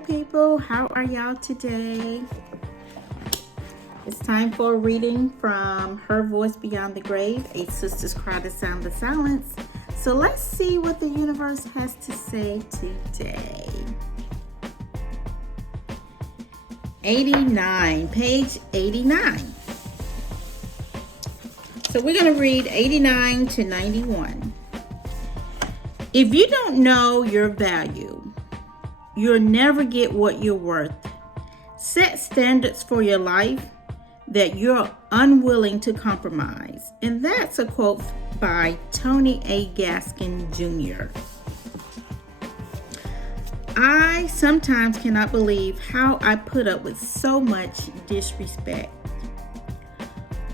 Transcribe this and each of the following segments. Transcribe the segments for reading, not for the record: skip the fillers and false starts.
people. How are y'all today? It's time for a reading from Her Voice Beyond the Grave, A Sister's Cry to Sound the Silence. So let's see what the universe has to say today. 89, page 89. So we're going to read 89 to 91. If you don't know your value, you'll never get what you're worth. Set standards for your life that you're unwilling to compromise. And that's a quote by Tony A. Gaskin Jr. I sometimes cannot believe how I put up with so much disrespect.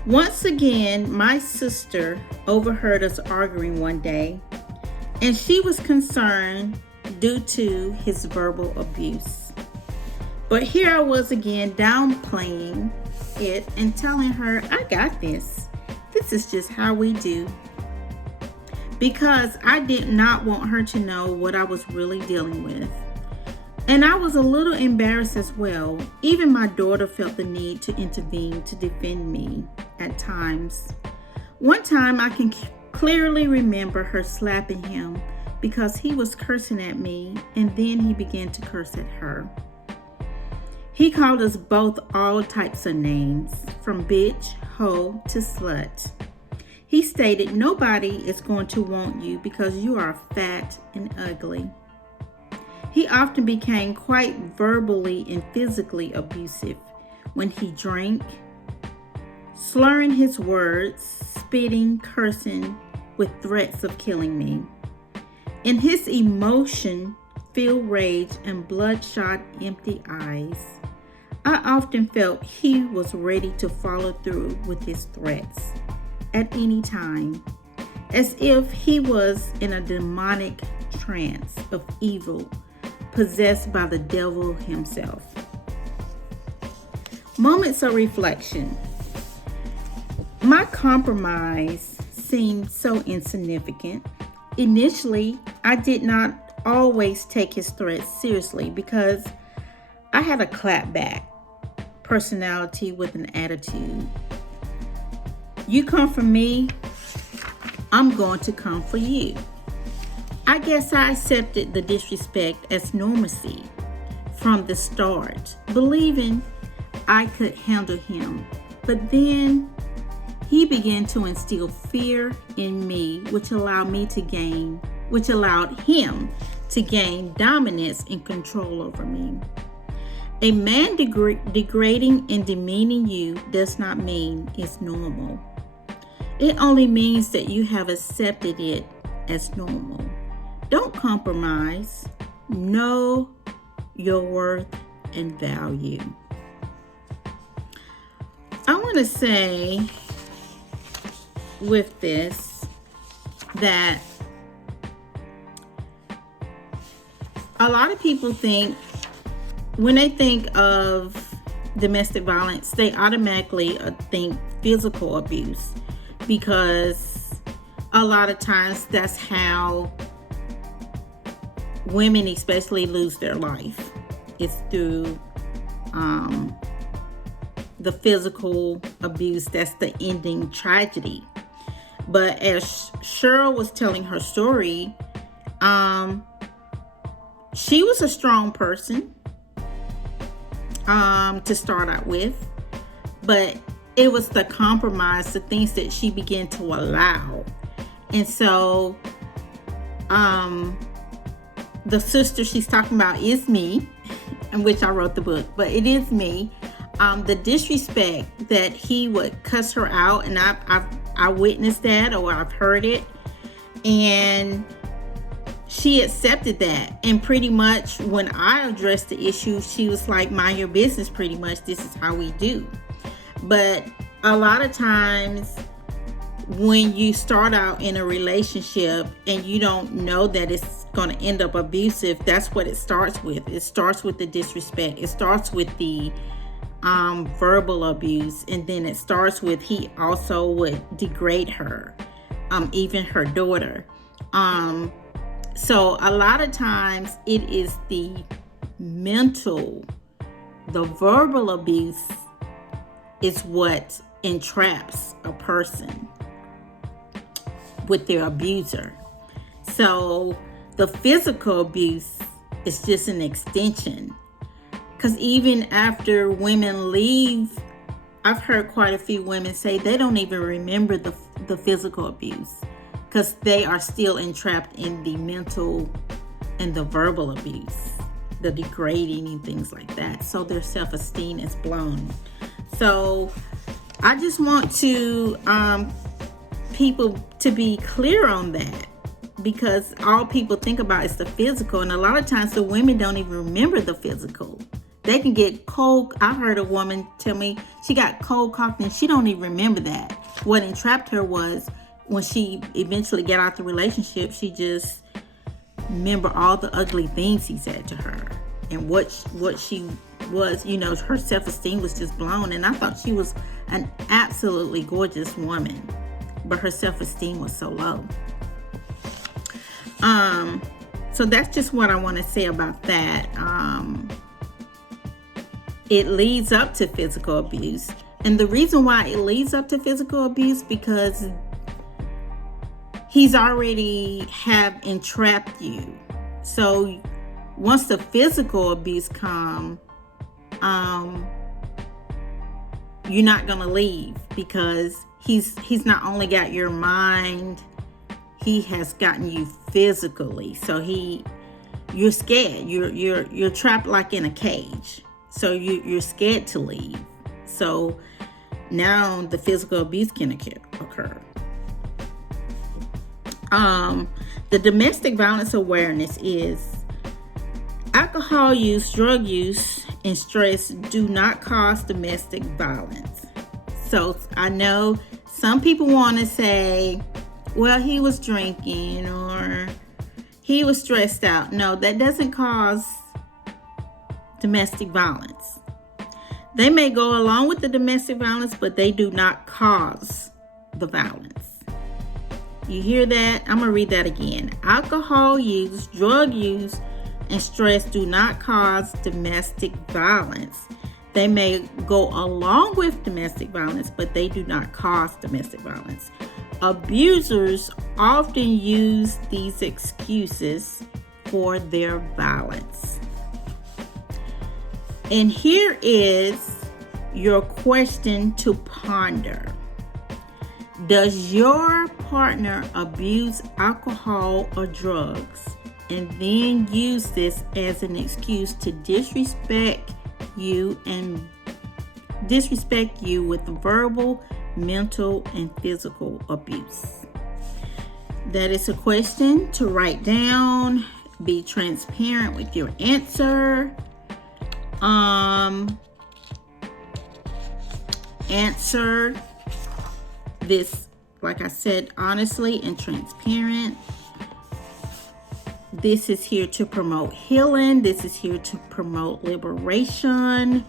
Once again, my sister overheard us arguing one day, and she was concerned due to his verbal abuse. But here I was again downplaying it and telling her, I got this. This is just how we do. Because I did not want her to know what I was really dealing with. And I was a little embarrassed as well. Even my daughter felt the need to intervene to defend me at times. One time I can clearly remember her slapping him because he was cursing at me, and then he began to curse at her. He called us both all types of names, from bitch, hoe, to slut. He stated nobody is going to want you because you are fat and ugly. He often became quite verbally and physically abusive when he drank, slurring his words, spitting, cursing, with threats of killing me. In his emotion-filled rage and bloodshot, empty eyes, I often felt he was ready to follow through with his threats at any time, as if he was in a demonic trance of evil, possessed by the devil himself. Moments of reflection. My compromise seemed so insignificant. Initially, I did not always take his threats seriously because I had a clapback personality with an attitude. You come for me, I'm going to come for you. I guess I accepted the disrespect as normalcy from the start, believing I could handle him. But then he began to instill fear in me, which allowed him to gain dominance and control over me. A man degrading and demeaning you does not mean it's normal. It only means that you have accepted it as normal. Don't compromise. Know your worth and value. I want to say with this that a lot of people think, when they think of domestic violence, they automatically think physical abuse, because a lot of times that's how women especially lose their life. It's through the physical abuse. That's the ending tragedy. But as Cheryl was telling her story, she was a strong person to start out with, but it was the compromise, the things that she began to allow. And so the sister she's talking about is me, in which I wrote the book, but it is me. The disrespect that he would cuss her out, and I witnessed that, or I've heard it, and she accepted that. And pretty much when I addressed the issue, she was like, mind your business, pretty much. This is how we do. But a lot of times when you start out in a relationship and you don't know that it's going to end up abusive, that's what it starts with. It starts with the disrespect. It starts with the verbal abuse, and then it starts with he also would degrade her, even her daughter. So a lot of times it is the mental, the verbal abuse is what entraps a person with their abuser. So the physical abuse is just an extension. Because even after women leave, I've heard quite a few women say they don't even remember the physical abuse because they are still entrapped in the mental and the verbal abuse, the degrading and things like that. So their self-esteem is blown. So I just want to people to be clear on that, because all people think about is the physical, and a lot of times the women don't even remember the physical. They can get cold. I heard a woman tell me she got cold cocked and she don't even remember that. What entrapped her was when she eventually got out the relationship, she just remember all the ugly things he said to her and what she was, her self-esteem was just blown. And I thought she was an absolutely gorgeous woman, but her self-esteem was so low. So that's just what I want to say about that. It leads up to physical abuse. And the reason why it leads up to physical abuse, because he's already have entrapped you. So once the physical abuse come, you're not gonna leave, because he's not only got your mind, he has gotten you physically. So you're scared. You're trapped like in a cage. So you're scared to leave. So now the physical abuse can occur. The domestic violence awareness is alcohol use, drug use, and stress do not cause domestic violence. So I know some people want to say, well, he was drinking or he was stressed out. No, that doesn't cause domestic violence. They may go along with the domestic violence, but they do not cause the violence. You hear that? I'm going to read that again. Alcohol use, drug use, and stress do not cause domestic violence. They may go along with domestic violence, but they do not cause domestic violence. Abusers often use these excuses for their violence. And here is your question to ponder. Does your partner abuse alcohol or drugs and then use this as an excuse to disrespect you with verbal, mental, and physical abuse? That is a question to write down. Be transparent with your answer. Answer this, like I said, honestly and transparent. This is here to promote healing. This is here to promote liberation.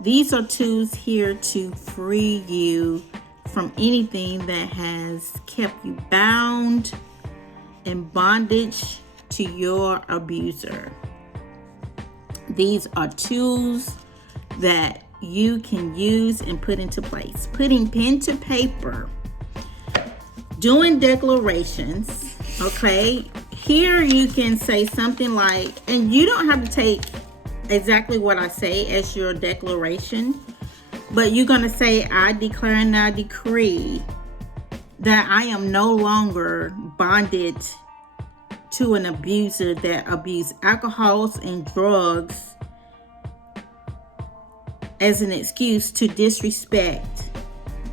These are tools here to free you from anything that has kept you bound in bondage to your abuser. These are tools that you can use and put into place. Putting pen to paper, doing declarations, okay? Here you can say something like, and you don't have to take exactly what I say as your declaration, but you're going to say, I declare and I decree that I am no longer bonded to an abuser that abused alcohols and drugs as an excuse to disrespect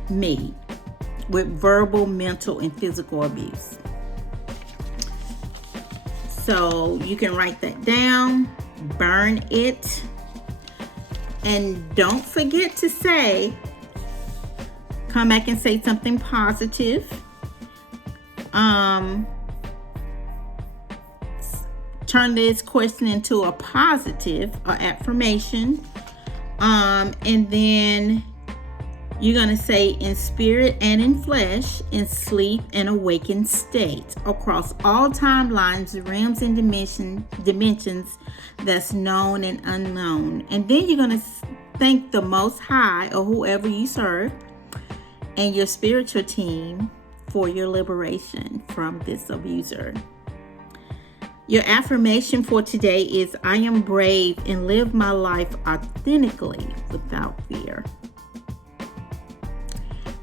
me with verbal, mental, and physical abuse. So you can write that down, burn it, and don't forget to come back and say something positive. Turn this question into a positive or affirmation. And then You're going to say in spirit and in flesh, in sleep and awakened state, across all timelines, realms, and dimensions that's known and unknown. And then you're going to thank the Most High or whoever you serve and your spiritual team for your liberation from this abuser. Your affirmation for today is, I am brave and live my life authentically without fear.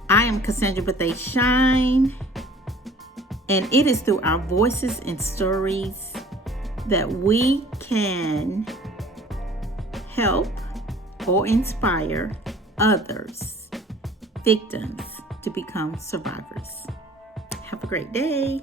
I am Cassandra Bethea Shine, and it is through our voices and stories that we can help or inspire others, victims, to become survivors. Have a great day.